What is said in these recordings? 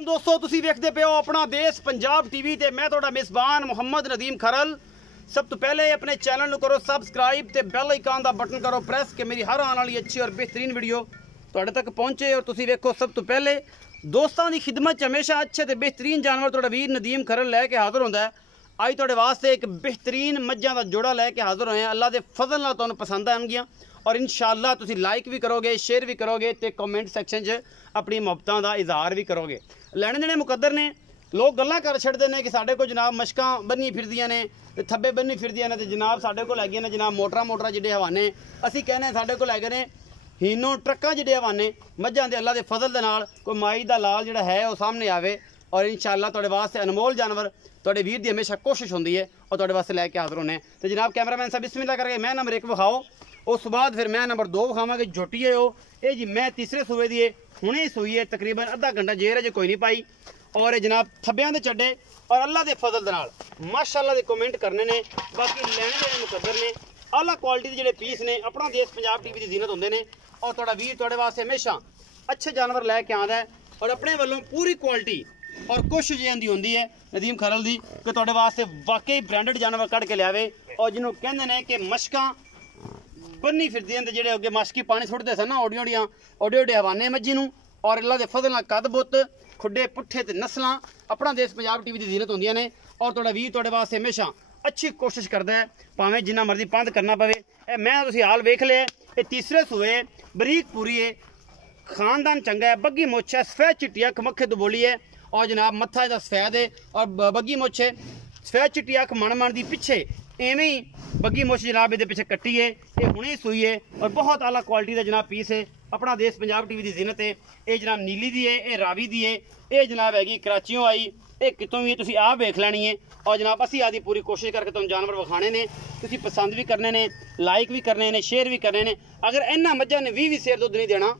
दोस्तों तुसी वेखदे पे हो अपना देश पंजाब टीवी ते मैं तुहाडा मेज़बान मुहम्मद नदीम खरल। सब तो पहले अपने चैनल को करो सब्सक्राइब ते बेल आइकन का बटन करो प्रेस कि मेरी हर आने वाली अच्छी और बेहतरीन वीडियो तुहाडे तक पहुँचे। और तुसी वेखो सब तो पहले दोस्तों की खिदमत हमेशा अच्छे ते बेहतरीन जानवर तुहाडा वीर नदीम खरल लैके हाज़र होंदा है। अज तुहाडे वास्ते एक बेहतरीन मज्जां दा जोड़ा लैके हाज़र होए हैं। अल्लाह दे फजल नाल तुहानूं पसंद आएणगियां और इंशाअल्लाह तुसी लाइक भी करोगे, शेयर भी करोगे ते कमेंट सैक्शन च अपनी मुहब्बतां दा इजहार भी करोगे। लैने देने मुकद्दर ने। लोग गल्लां कर छड़दे ने कि साडे कोल जनाब मशकां बन्नी फिरदियां ने ते थब्बे बन्नी फिरदियां ने ते जनाब साडे कोल हैगे ने जनाब मोटरा जिहड़े हवाने। असीं कहने साडे कोल हैगे ने हीनो ट्रक्कां जिहड़े हवाने मज्जां दे। अल्लाह दे फजल दे नाल कोई माई दा लाल जिहड़ा है वो सामने आवे और इंशाअल्लाह तुहाडे वास्ते अनमोल जानवर तुहाडे वीर दी हमेशा कोशिश होंदी है और तुहाडे वास्ते लैके हाज़र होने। तो जनाब कैमरामैन साहब बिस्मिल्लाह करके मैं नंबर 1 विखाओ, उस बाद फिर मैं नंबर 2 विखावांगे। झोटी है ये जी मैं तीसरे सूबे दी है, हुणे ही सूई है, तकरीबन अद्धा घंटा जेर अजे कोई नहीं पाई। और ये जनाब थब्बियां दे चड्डे और अल्लाह दे फजल दे नाल माशाअल्लाह दे कमेंट करने ने। बाकी लैने देने मुकद्दर ने। आला क्वालिटी दे जिहड़े पीस ने अपना देश पंजाब टीवी दी जीनत होंदे ने और तुहाडा वीर तुहाडे वास्ते हमेशा अच्छे जानवर लैके आंदा है और अपने वालों पूरी क्वालिटी और कोशिश इहदी होंदी है नदीम खरल दी कि तुहाडे वास्ते वाकई ब्रांडेड जानवर कढ़ के लियावे। और जिन्हों कहंदे ने कि मशकां बन्नी फिरदियां ते जिहड़े अगे मशकी पानी सुट्टदे सन ना ओडे हवाने मज्जी नूं और अल्लाह दे फजल नाल कद बुत खुड्डे पुट्ठे ते नस्लां अपना देश पंजाब टीवी दी जीनत होंदियां ने। और तुहाडा वीर तुहाडे वास्ते हमेशा अच्छी कोशिश करदा है भावें जिन्ना मर्जी पंध करना पवे। मैं तुसीं हाल वेख लिया ये तीसरे सूए बरीक पूरी है, खानदान चंगा है, बग्गी मुछ है, सफेद चिट्टी अख मक्खे तो बोली है और जनाब मत्था इसदा सफेद है और बग्गी मुछ है, सफेद चिट्टी अख मन दी पिछे एवें ही बग्गी मुछ जनाब ये पिछे कट्टी है। ये हुणे सूई है और बहुत आला क्वालिटी का जनाब पीस है अपना देश पंजाब टीवी की जीनत है। ये जनाब नीली दी है, ये रावी दी है, ये जनाब हैगी कराचियों आई, ये कितों भी तुसीं आप वेख लैनी है। और जनाब असी आदि पूरी कोशिश करके तुम जानवर विखाने ने, तुसीं पसंद भी करने ने, लाइक भी करने ने, शेयर भी करने ने। अगर इन्हां मज्जां ने 20 शेयर दुध नहीं देना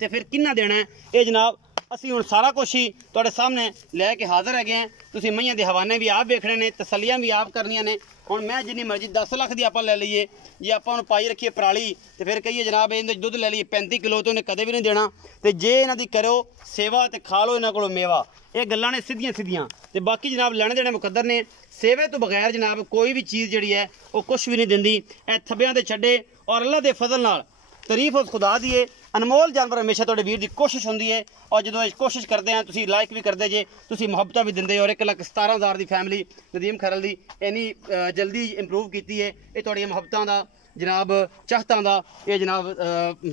तो फिर किन्ना देना है। ये जनाब असी हुण सारा कुछ ही तुहाडे सामने लैके हाज़र हैगे हैं। तुसीं मईयां दे हवाने भी आप वेखने ने, तसलियां भी आप करनियां ने। हुण मैं जिन्नी मर्जी 10 लाख दी आपां लै लईए जे आपां उहनूं पाई रखीए पराली तो फिर कहिए जनाब इहदे दुध लै लईए 35 किलो तो उन्हें कदे भी नहीं देना। तो जे इन्हां दी करो सेवा तो खा लो इन्हां कोलों मेवा। ये गल्लां ने सीधियां ते बाकी जनाब लैने देने मुकद्दर ने। सेवे तो बगैर जनाब कोई भी चीज़ जिहड़ी है वो कुछ भी नहीं दिंदी। ए थब्बियां दे छड्डे और अल्लाह दे फजल नाल तारीफ उस खुदा दी है। अनमोल जानवर हमेशा तुहाडे वीर दी कोशिश होंदी है और जो कोशिश करते हैं तुसीं लाइक भी करते जे, तुसीं मुहब्बतां भी दिंदे। और 1,17,000 की फैमिली नदीम खरल दी इन्नी जल्दी इंप्रूव की है। ये तुहाड़ियां मुहब्बतां दा जनाब चाहतां दा ये जनाब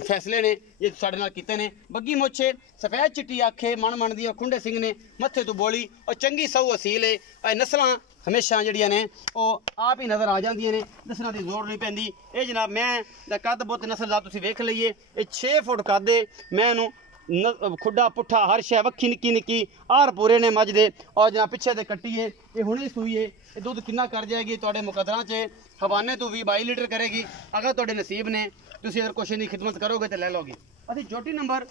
फैसले ने ये साडे नाल कीते ने। बग्गी मुछ है, सफेद चिट्टी अख है, मन दी और खुंडे सिंह ने, मत्थे तो बोली और चंगी सऊ असील है। नस्लां हमेशा जिहड़ियां ने वो आप ही नज़र आ जांदियां ने, दसना दी जोड़ नहीं पैंदी। ये जनाब मैं दा कद बुत नस्ल दा तुसीं वेख लईए, ये 6 फुट कद है। मैं इहनूं खुड्डा पुट्ठा हर शै वक्खी निक्की हार पूरे ने मझ दे। और जनाब पिछे ते कट्टी है, ये हुणे सूई है। ये दुध किन्ना कर जाएगी तुहाडे मुकद्दरां च हवाने तो भी 22 लीटर करेगी। अगर तुहाडे नसीब ने तुसीं अगर कुछ दी खिदमत करोगे तो लै लोगे। असीं झोटी नंबर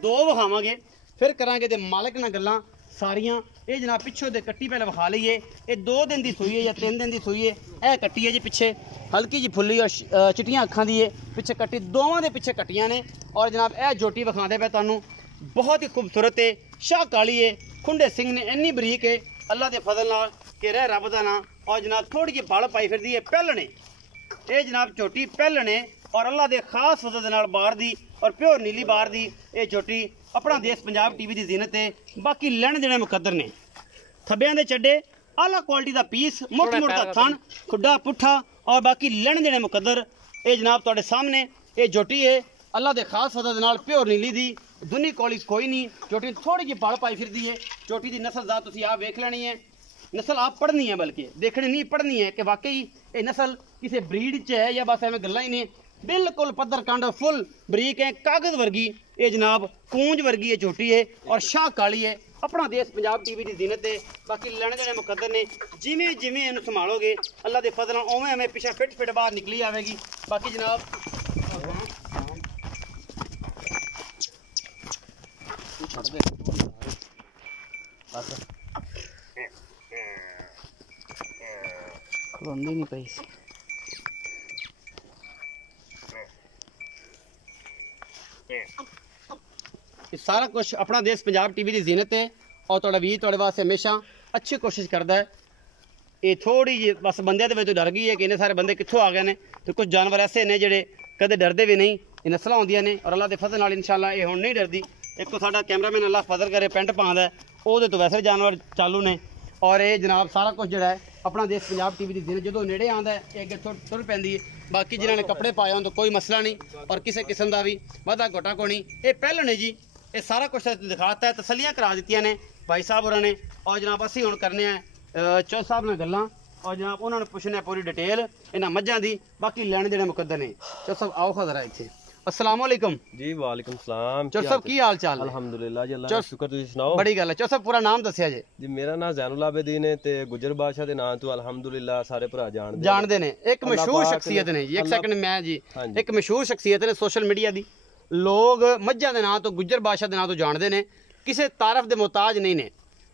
2 विखावांगे फिर करांगे ते मालक नाल गल्लां सारियां। ये जनाब पिछों दे कट्टी पहले विखा लईए। ये 2 दिन की सूई है या 3 दिन की सूई है। यह कट्टी है जी पिछे हल्की जी फुल्ली और चिट्टियां अखां दी है, पिछे कट्टी दोवां दे पिछे कट्टियां ने। और जनाब यह झोटी विखांदे पे तुहानूं बहुत ही खूबसूरत है, शाह काली है, खुंडे सिंह ने इन्नी बरीक है अल्लाह के फजल नाल कि रह रब दा नां। और जनाब थोड़ी जी बल पाई फिरदी है पैलने। ये जनाब झोटी पैलने और अल्लाह के खास फजल नाल बाहर दी और प्योर नीली बाहर दी ये झोटी अपना देश पंजाब टीवी की जीनत है। बाकी लैने देने मुकद्दर ने। थब्बियां दे चड्डे आला क्वालिटी का पीस, मुठ दा थन, खुड्डा पुट्ठा और बाकी लैने देने मुकद्दर। ये जनाब तुहाडे सामने ये झोटी है अल्लाह के खास फजल नाल प्योर नीली दी, दुनी कौली कोई नहीं। झोटी थोड़ी जी बल पाई फिरदी है। झोटी की नस्ल दा तुसीं आप वेख लैनी है, नस्ल आप पढ़नी है बल्कि देखनी नहीं पढ़नी है कि वाकई ये नस्ल किसी ब्रीड च है या बस एवं गल्लां ही ने। बिल्कुल पद्धर कांड फुल बरीक है, कागज वर्गी ये जनाब कूंज वर्गी ये झोटी है और शाह काली है। अपना देश पंजाब टीवी की जीनत है। बाकी लैने देने मुकद्दर ने। जिमें जिमें इन्हूं संभालोगे अल्लाह के फजल नाल उवें उवें पिछे फिट बाहर निकली आएगी। बाकी जनाब खलोंदी नहीं पई सी। सारा कुछ अपना देश पंजाब टीवी की जीनत है और तुहाडा वीर तुहाडे वास्ते हमेशा अच्छी कोशिश करता है। ये थोड़ी जी बस बंदे दे विच डर गई है कि इन्ने सारे बंदे कित्थों आ गए ने, तो कुछ जानवर ऐसे ने जिहड़े कदे डरदे भी नहीं। ये नस्लां होंदियां ने और अल्लाह दे फजल नाल इंशाअल्लाह ये हुण नहीं डरदी। एक तो साडा कैमरामैन अल्लाह फजल करे पेंट पांदा है, ओहदे तो वैसे जानवर चालू ने। और ये जनाब सारा कुछ जिहड़ा है अपना देश पंजाब टीवी की जीनत जो नेड़े आंदा है ये अगे तुर पैंदी है। बाकी जिन्होंने कपड़े पाए हों तो कोई मसला नहीं और किसी किस्म का भी वाधा घोटा को नहीं। ये पहले ने जी ये सारा कुछ दिखाता है, तसलियाँ करा दी ने भाई साहब होरां ने। और जनाब असीं हुण करने चौथ साहब नाल गल्लां और जनाब उन्होंने पुछने पूरी डिटेल इन्हां मज्जां दी, बाकी लैण जेहड़े मुकद्दर ने। चौथ साहब आओ खजरा इत्थे। अस्सलाम वालेकुम जी। वालेकुम सलाम। चौथ साहब की हाल चाल? अल्हम्दुलिल्लाह जी, अल्लाह दा शुक्र। तुसीं सुनाओ? बड़ी गल है। चौथ साहब पूरा नाम दस्सिया जी। जी मेरा नाम ज़ैनुल आबिदीन है ते गुजर बादशाह दे नाम तो अल्हम्दुलिल्लाह सारे भरा जानदे ने। एक मशहूर शख्सियत ने जी, एक सेकंड मैं जी, एक मशहूर शख्सियत ने सोशल मीडिया दी। लोग मज्जां दे नाम तो गुजर बादशाह दे नाम तो जानदे ने, किसी तारफ दे मोहताज नहीं ने।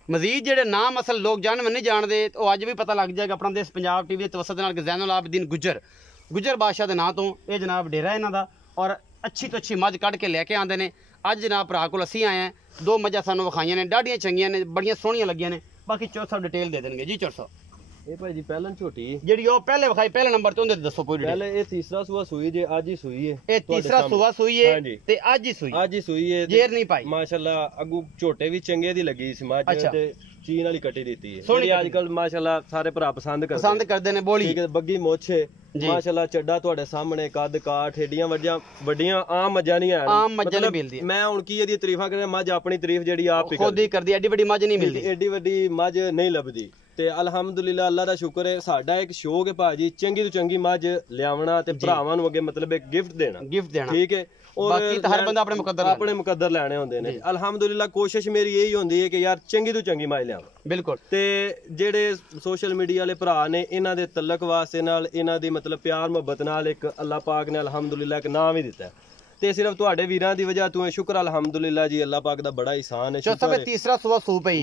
मजीद जेहड़े नाम असल लोग जानवर नहीं जानते तो अज भी पता लग जाएगा अपना देश पंजाब टीवी के तवसत नाल ज़ैनुल आबिदीन गुजर बादशाह के नाम तो ये जनाब डेरा इन्हां दा। और अच्छी तो अच्छी मझ कढ़ के लैके आते हैं। अज जनाब भरा कोल असीं आए हैं, दो मझां सानूं विखाइयां ने, डाढियां चंगियां ने, बड़ियां सोहणियां लगियां ने। बाकी चौथ साहब डिटेल दे देंगे जी। चौथ साहब ये भाई जी पहलन झोटी जेहड़ी ओ पहले विखाई पहले नंबर ते उंदे दसो पूरी डिटेल। पहले ये तीसरा सूआ सूई जे, आज ही सूई है। ये तीसरा सूआ सूई है ते आज ही सूई है, जेर नहीं पाई माशाल्लाह। अगू झोटे भी चंगे दी लगी सी मझ ते चीन वाली कटी दी है सोहनी। आजकल माशाल्लाह सारे भरा पसंद करदे ने। बोली ठीक है, बग्गी मोछ है माशाल्लाह। चड्डा तुहाडे सामने, कद काठ एडियां वड्डियां आम मज्जां नहीं है, आम मज्जां नहीं मिलदी। मैं हुण की एदी तारीफां करना, मझ अपनी तारीफ जेहड़ी आप खुद ही करदी। एडी वड्डी मझ नहीं मिलदी, एडी वड्डी मझ नहीं लभदी। ते अल्हम्दुलिल्लाह अल्लाह दा शुक्र है। साडा एक शौक है भाजी चंगी तो चंगी मझ लियावना ते भरावां नूं अगे मतलब एक गिफ्ट देना। ठीक है, और बाकी तो हर बंदा अपने मुकद्दर लैने होंदे ने। अल्हम्दुलिल्लाह कोशिश मेरी यही होंदी है कि यार चंगी तो चंगी मझ लियावां। बिल्कुल। ते जेहड़े सोशल मीडिया वाले भरा ने इन्हां दे तलक वास्ते नाल इन्हां दी मतलब प्यार मुहब्बत नाल एक अल्लाह पाक ने अल्हम्दुलिल्लाह एक नाम ही दिता है। ते सिर्फ तुहाडे वीरां दी वजह तो शुक्र अल्हम्दुलिल्लाह जी, अल्लाह पाक दा बड़ा एहसान है। चौथा पे तीसरा सुबह सूप है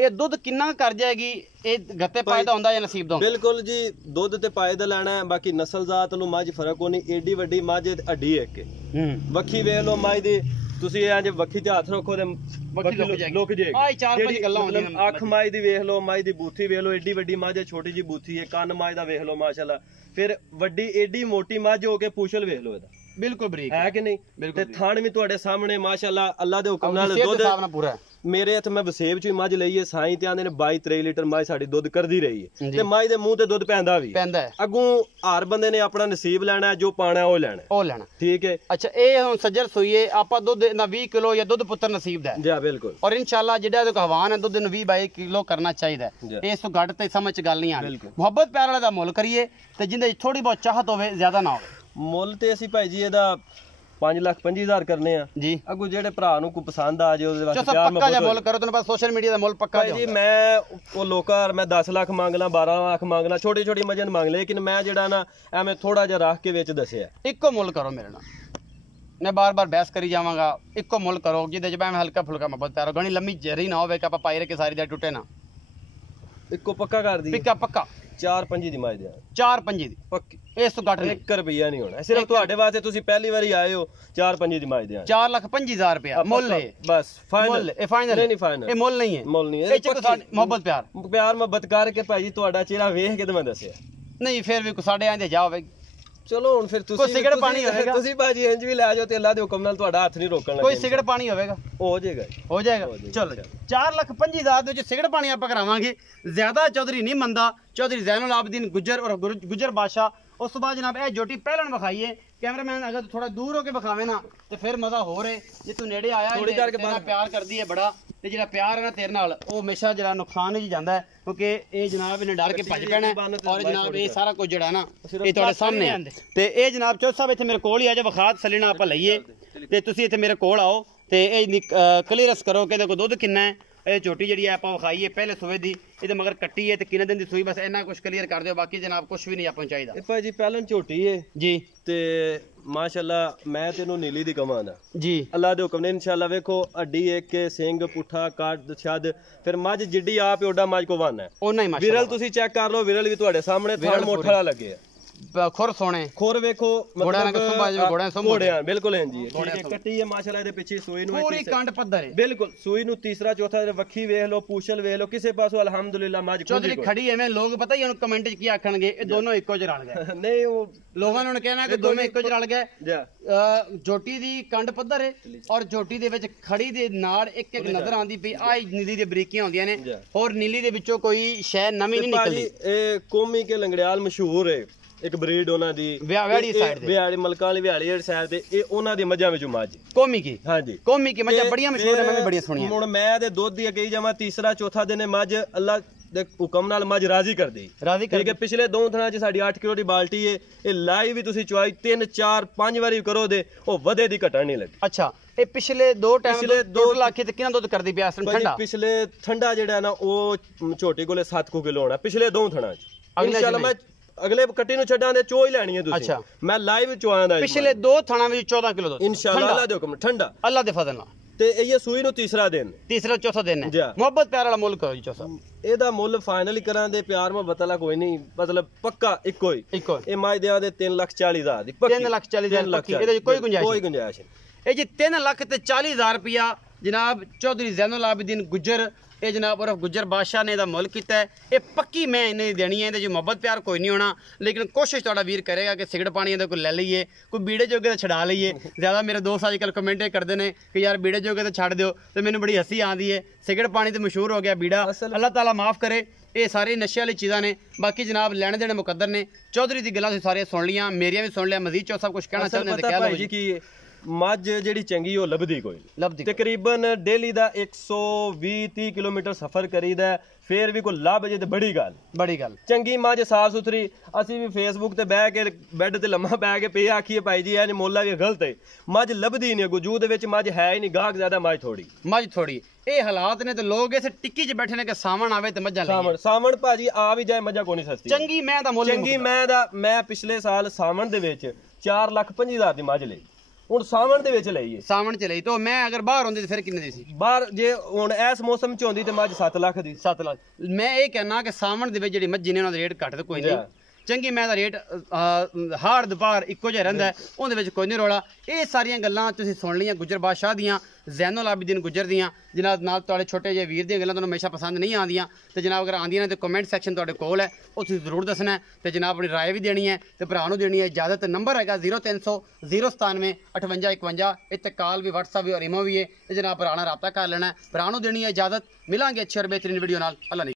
ये दुध किन्ना कर जाएगी? ये गत्ते पाए दा हुंदा या नसीब दा? बिल्कुल जी, दुध ते पाए दा लेना है। बाकी नस्ल जात नु मझ फर्क कोनी। एडी वड्डी मझ हड्डी एक वक्खी वेख लो मझ दी, तुसी इंज वक्खी ते हत्थ रखो ते वक्खी लुक जाएगी। आ चार पांच गल्लां होंदियां। अख मझ दी वेख लो, मझ दी बूथी वेख लो, एडी वड्डी मझ छोटी जी बूथी है। कन्न मझ दा वेख लो माशाल्लाह। फिर वड्डी एडी मोटी मझ हो के पूछल वेख लो एदा, बिल्कुल बरीक है कि नहीं। ते थान भी तुहाडे सामने माशाल्लाह अल्लाह दे हुक्म नाल दुध पूरा है। मेरे हथ मैं वसेब च मझ लई है, साईं ते आंदे ने 22-23 लीटर मझ साडी दुध करदी रही है। ते मझ दे मूंह ते दुध पैंदा भी है। अगों हर बंदे ने अपना नसीब लेना है, जो पाना है ओ लेना। ठीक है। अच्छा ये हुण सज्जर सोईए आपां दुध ना 20 किलो या दुध पुत्र नसीब दा है जी। बिल्कुल। और इंशाल्लाह जेड़ा इहदे हवान है दुध 20-22 किलो करना चाहिए। इस तो घट ते समझ च गल नहीं आनी। मुहब्बत प्यार वाले दा मुल करिए ते जिंदे थोड़ी बहुत चाहत होवे ज्यादा ना होवे। मुल ते असीं भाई जी इहदा 5,25,000 करने जी। अगू जेडे भरा नूं कोई पसंद आ जाए ओदे वास्ते प्यार पक्का जा मुल करो। तैनूं पता सोशल मीडिया दा मुल पक्का जी। मैं ओ लोकां मैं 10 लाख मांगना, 12 लाख मांगना, छोटी छोटी मजन मांग ले, लेकिन मैं जेड़ा ना एवें थोड़ा जिहा रख के विच दस्सिया इक्को मुल करो मेरे नाल। मैं बार बार बहस करी जावांगा, इक्को मुल करो जिहदे च मैं हल्का फुल्का मुहब्बत प्यार घणी लम्मी जरी ना होवे कि आपां पाई रखे सारी दा टुटे ना। इक्को पक्का कर दी पक्का 4-5 दी मझ दे 4-5 दी पक्की। इस तो घट 1 रुपया नहीं होना। सिर्फ तुहाडे वास्ते तुसीं पहली बारी आए हो 4-5 दी मझ दे 4,25,000 रुपया मुल है बस। फाइनल ए फाइनल नहीं फाइनल ए मुल नहीं है, मुल नहीं है। ए च मोहब्बत प्यार मुहब्बत करके भाई तुहाडा चेहरा वेख के ते मैं दस्सिया नहीं। फिर भी साडे आंदे जाओ चलो हुण फिर तुसीं सिगरेट पानी होवेगा, तुसीं भाजी इंज भी लै जाओ ते अल्लाह दे हुक्म नाल तुहाडा हत्थ नहीं रोकण लगे। कोई सिगरेट पानी होवेगा हो जाएगा। चलो 4,25,000 दे विच सिगरेट पानी आपां करावांगे। ज्यादा चौधरी नहीं मंदा, चौधरी ज़ैनुल आबिदीन गुजर और गुजर बादशाह। उस तो बाद जनाब ए जोटी पहलन विखाइए। कैमरामैन अगर थोड़ा दूर होके विखावे ना तो फिर मजा हो रहे। जे तू नेड़े आया थोड़ी करके प्यार करदी है बड़ा, ते जेड़ा प्यार है ना तेरे नाल ओ हमेशा जेड़ा नुकसान ही जांदा है, क्योंकि ये जनाब इन्हें डर के भज पैना और जनाब ये सारा कुछ जेड़ा ना ये तुहाडे सामने है। ते ये जनाब चौथ साहब इत्थे मेरे कोल ही आ जा, विखा तसल्ली नाल आपां लईए ते तुसीं इत्थे मेरे कोल आओ ते क्लीयरस करो कि इहदे कोल दुध किन्ना है। ये झोटी जी आप विखाई पहले सुबह की ये मगर कट्टी है किन्ने दिन की सूई, बस इन्ना कुछ क्लीयर कर दो। बाकी जनाब कुछ भी नहीं आपको चाहिए भाई जी। पहले झोटी है जी ते माशाल्लाह मैं तेनों नीली दी कमाना जी अल्लाह दे हुक्म ने इंशाल्लाह। वेखो हड्डी एक के सिंग पुठा काट छद फिर मझ जिड्डी आप ओडा मझ को वाना है विरल तुसी चेक कर लो। विरल भी तुहाडे सामने थान मोठ वाला लगे खुर सोने खुर वेखो घोड़ियां बिल्कुल हैं जी ठीक है कट्टी है माशाल्लाह दे पिछे सूई नु पूरी कंड पद्धर है बिल्कुल सूई नु तीसरा चौथा वक्खी वेख लो पूछल वेख लो किसे पासों अल्हम्दुलिल्लाह मज चौधरी खड़ी है मैं लोग पता ही कमेंट च की आखणगे ये दोनों इक्को च रल गए नहीं वो लोगों ने कहना कि दोनों इक्को च रल गए झोटी दी कंड पद्धर है और झोटी दे विच खड़ी दे नाड़ एक एक नजर आंदी पई आ नीली दी बरीकियां होंदियां ने और नीली दे विचों कोई शै नवीं नहीं निकलदी ए कोमी के लंगड़ियाल मशहूर है एक ब्रीड ਉਹਨਾਂ ਦੀ ਵਿਆੜੀ ਸਾਈਡ ਤੇ ਵਿਆੜੀ ਮਲਕਾਂ ਵਾਲੀ ਵਿਆੜੀ ਵਾਲੀ ਸਾਈਡ ਤੇ ਇਹ ਉਹਨਾਂ ਦੀ ਮੱਝਾਂ ਵਿੱਚੋਂ ਮੱਝ ਕੋਮੀ ਕੀ ਹਾਂਜੀ ਕੋਮੀ ਕੀ ਮੱਝਾਂ ਬੜੀਆਂ ਮਸ਼ਹੂਰ ਨੇ ਮੈਂ ਵੀ ਬੜੀਆਂ ਸੁਣੀਆਂ ਹੁਣ ਮੈਂ ਤੇ ਦੁੱਧ ਦੀ ਕਹੀ ਜਾਵਾਂ ਤੀਸਰਾ ਚੌਥਾ ਦਿਨ ਮੱਝ ਅੱਲਾ ਦੇ ਹੁਕਮ ਨਾਲ ਮੱਝ ਰਾਜ਼ੀ ਕਰਦੀ ਠੀਕ ਹੈ ਪਿਛਲੇ ਦੋ ਥਣਾ ਚ ਸਾਡੀ 8 ਕਿਲੋ ਦੀ ਬਾਲਟੀ ਹੈ ਇਹ ਲਾਈਵ ਵੀ ਤੁਸੀਂ ਚੁਆਈ 3 4 5 ਵਾਰੀ ਕਰੋ ਦੇ ਉਹ ਵਧੇ ਦੀ ਘਟਣ ਨਹੀਂ ਲੱਗੀ ਅੱਛਾ ਇਹ ਪਿਛਲੇ ਦੋ ਟਾਈਮ ਟੋਟਲ ਆਖੇ ਤੇ ਕਿੰਨਾ ਦੁੱਧ ਕਰਦੀ ਪਿਆ ਅਸਲ ਠੰਡਾ ਪਿਛਲੇ ਠੰਡਾ ਜਿਹੜਾ ਨਾ ਉਹ ਛੋਟੀ ਕੋਲੇ 7 ਕਿਲੋ ਹੋਣਾ ਪਿਛਲੇ ਦੋ ਥਣਾ ਚ ਇਨਸ਼ਾਅੱਲਾ ਮੈਂ अगले कट्टी नु छड्डां दे चो ही लैनी है तुसी अच्छा मैं लाइव चोआं दा पिछले दो थाना विच 14 किलो दुध इंशाअल्लाह अल्लाह दे हुक्म ठंडा अल्लाह दे फजल नाल ते ये सूई नु तीसरा दिन तीसरा चौथा दिन है मोहब्बत प्यार वाला मुल्क करो जी चौथा एदा मुल फाइनल करां दे प्यार मोहब्बत वाला कोई नहीं मतलब पक्का इको ए माय दिया दे 3,40,000 दी पक्की 3,40,000 पक्की एदे कोई गुंजाइश नहीं ए जी 3,40,000 रुपया जनाब चौधरी ज़ैनुल आबिदीन गुज्जर ਇਹ ਜਨਾਬ ਔਰ ਗੁੱਜਰ ਬਾਦਸ਼ਾਹ ਨੇ ਇਹਦਾ ਮੁੱਲ ਕੀਤਾ ਹੈ ਇਹ ਪੱਕੀ ਮੈਂ ਇਹਨੇ ਦੇਣੀ ਹੈ ਇਹਦੇ 'ਚ ਮੁਹੱਬਤ ਪਿਆਰ ਕੋਈ ਨਹੀਂ ਹੋਣਾ ਲੇਕਿਨ ਕੋਸ਼ਿਸ਼ ਤੁਹਾਡਾ ਵੀਰ ਕਰੇਗਾ ਕਿ ਸਿਗਰਟ ਪਾਣੀ ਇਹਦੇ ਕੋਲ ਲੈ ਲਈਏ ਕੋਈ ਬੀੜੇ ਜੋਗੇ ਤਾਂ ਛਡਾ ਲਈਏ ਜ਼ਿਆਦਾ ਮੇਰੇ ਦੋਸਤ ਅੱਜ ਕੱਲ੍ਹ ਕਮੈਂਟ ਕਰਦੇ ਨੇ ਕਿ ਯਾਰ ਬੀੜੇ ਜੋਗੇ ਤਾਂ ਛੱਡ ਦਿਓ ਤੇ ਮੈਨੂੰ ਬੜੀ ਹੱਸੀ ਆਉਂਦੀ ਹੈ ਸਿਗਰਟ ਪਾਣੀ ਤੇ ਮਸ਼ਹੂਰ ਹੋ ਗਿਆ ਬੀੜਾ ਅੱਲਾਹ ਤਾਲਾ ਮਾਫ ਕਰੇ ਇਹ ਸਾਰੀ ਨਸ਼ੇ ਵਾਲੀ ਚੀਜ਼ਾਂ ਨੇ ਬਾਕੀ ਜਨਾਬ ਲੈਣੇ ਦੇਣੇ ਮੁਕੱਦਰ ਨੇ ਚੌਧਰੀ ਦੀ ਗੱਲਾਂ ਤੁਸੀਂ ਸਾਰੀਆਂ ਸੁਣ ਲੀਆਂ ਮੇਰੀਆਂ ਵੀ ਸੁਣ ਲਿਆ ਮਜ਼ੀਦ ਚੋ ਸਭ ਕੁਝ ਕਹਿਣਾ ਚਾਹੁੰਦੇ ਨੇ ਤਾਂ ਕਹਿ ਲਓ ਜੀ ਮੱਝ ਜਿਹੜੀ ਚੰਗੀ ਉਹ ਲੱਭਦੀ ਕੋਈ ਨਹੀਂ ਤਕਰੀਬਨ ਡੇਲੀ ਦਾ 120-30 ਕਿਲੋਮੀਟਰ ਸਫ਼ਰ ਕਰੀਦਾ ਫੇਰ ਵੀ ਕੋਈ ਲੱਭ ਜੇ ਤੇ ਬੜੀ ਗੱਲ ਚੰਗੀ ਮੱਝ ਸਾਫ ਸੁਥਰੀ ਅਸੀਂ ਵੀ ਫੇਸਬੁੱਕ ਤੇ ਬਹਿ ਕੇ ਬੈੱਡ ਤੇ ਲੰਮਾ ਬਹਿ ਕੇ ਪਈ ਆਖੀਏ ਭਾਈ ਜੀ ਇਹ ਮੋਲਾ ਵੀ ਗਲਤ ਹੈ ਮੱਝ ਲੱਭਦੀ ਨਹੀਂ ਵਜੂਦ ਦੇ ਵਿੱਚ ਮੱਝ ਹੈ ਹੀ ਨਹੀਂ ਗਾਹਕ ਜ਼ਿਆਦਾ ਮੱਝ ਥੋੜੀ ਇਹ ਹਾਲਾਤ ਨੇ ਤੇ ਲੋਕ ਇਸ ਟਿੱਕੀ 'ਚ ਬੈਠੇ ਨੇ ਕਿ ਸਾਵਣ ਆਵੇ ਤੇ ਮੱਝਾਂ ਲਈ ਸਾਵਣ ਭਾਜੀ ਆ ਵੀ ਜਾਏ ਮੱਝਾਂ ਕੋਈ ਨਹੀਂ ਸਸਤੀ ਚੰਗੀ ਮੈਂ ਦਾ ਮੁੱਲ ਚੰਗੀ ਮੈਂ ਪਿਛਲੇ ਸਾਲ ਸਾਵਣ ਦੇ ਵਿੱਚ 4,25,000 ਦੀ ਮੱਝ ਲਈ ਹੁਣ ਸਾਵਣ ਦੇ ਵਿੱਚ ਲਈਏ ਸਾਵਣ ਚ ਲਈ ਤਾਂ ਮੈਂ ਅਗਰ ਬਾਹਰ ਹੁੰਦੀ ਤੇ ਫਿਰ ਕਿੰਨੇ ਦੀ ਸੀ ਬਾਹਰ ਜੇ ਹੁਣ ਇਸ ਮੌਸਮ ਚ ਹੁੰਦੀ ਤੇ ਮੱਝ 7 ਲੱਖ ਦੀ 7 ਲੱਖ ਮੈਂ ਇਹ ਕਹਿਣਾ ਕਿ ਸਾਵਣ ਦੇ ਵਿੱਚ ਜਿਹੜੀ ਮੱਝੀ ਨੇ ਉਹਨਾਂ ਦਾ ਰੇਟ ਘੱਟ ਤੇ ਕੋਈ ਨਹੀਂ ਚੰਗੀ ਮੈਂ ਦਾ ਰੇਟ ਹਾਰ ਦੁਪਾਰ ਇੱਕੋ ਜਿਹਾ ਰਹਿੰਦਾ ਉਹਦੇ ਵਿੱਚ ਕੋਈ ਨਹੀਂ ਰੌਲਾ ਇਹ ਸਾਰੀਆਂ ਗੱਲਾਂ ਤੁਸੀਂ ਸੁਣ ਲਈਆਂ ਗੁੱਜਰ ਬਾਦਸ਼ਾਹ ਦੀਆਂ ज़ैनुल आबिदीन गुज्जर दियां जनाब नाल तुहाडे छोटे जे वीर दी गल्लां तुहानूं हमेशा पसंद नहीं आंदियां ते जनाब अगर आंदियां ने तो कमेंट सैक्शन तुहाडे कोल है ਉਹ ਤੁਸੀਂ ਜ਼ਰੂਰ ਦੱਸਣਾ ਤੇ ਜਨਾਬ ਆਪਣੀ ਰਾਏ ਵੀ ਦੇਣੀ ਹੈ ਤੇ ਭਰਾ ਨੂੰ ਦੇਣੀ ਹੈ ਇਜਾਜ਼ਤ ਨੰਬਰ ਹੈਗਾ 0300 097 5851 ਇੱਥੇ ਕਾਲ ਵੀ WhatsApp ਵੀ ਔਰ ਈਮੋ ਵੀ ਹੈ ਤੇ ਜਨਾਬ ਭਰਾ ਨਾਲ ਰਾਬਤਾ ਕਰ ਲੈਣਾ ਭਰਾ ਨੂੰ ਦੇਣੀ ਹੈ ਇਜਾਜ਼ਤ ਮਿਲਾਂਗੇ ਅੱਛੇ ਔਰ ਬਿਹਤਰੀਨ ਵੀਡੀਓ ਨਾਲ ਅੱਲਾ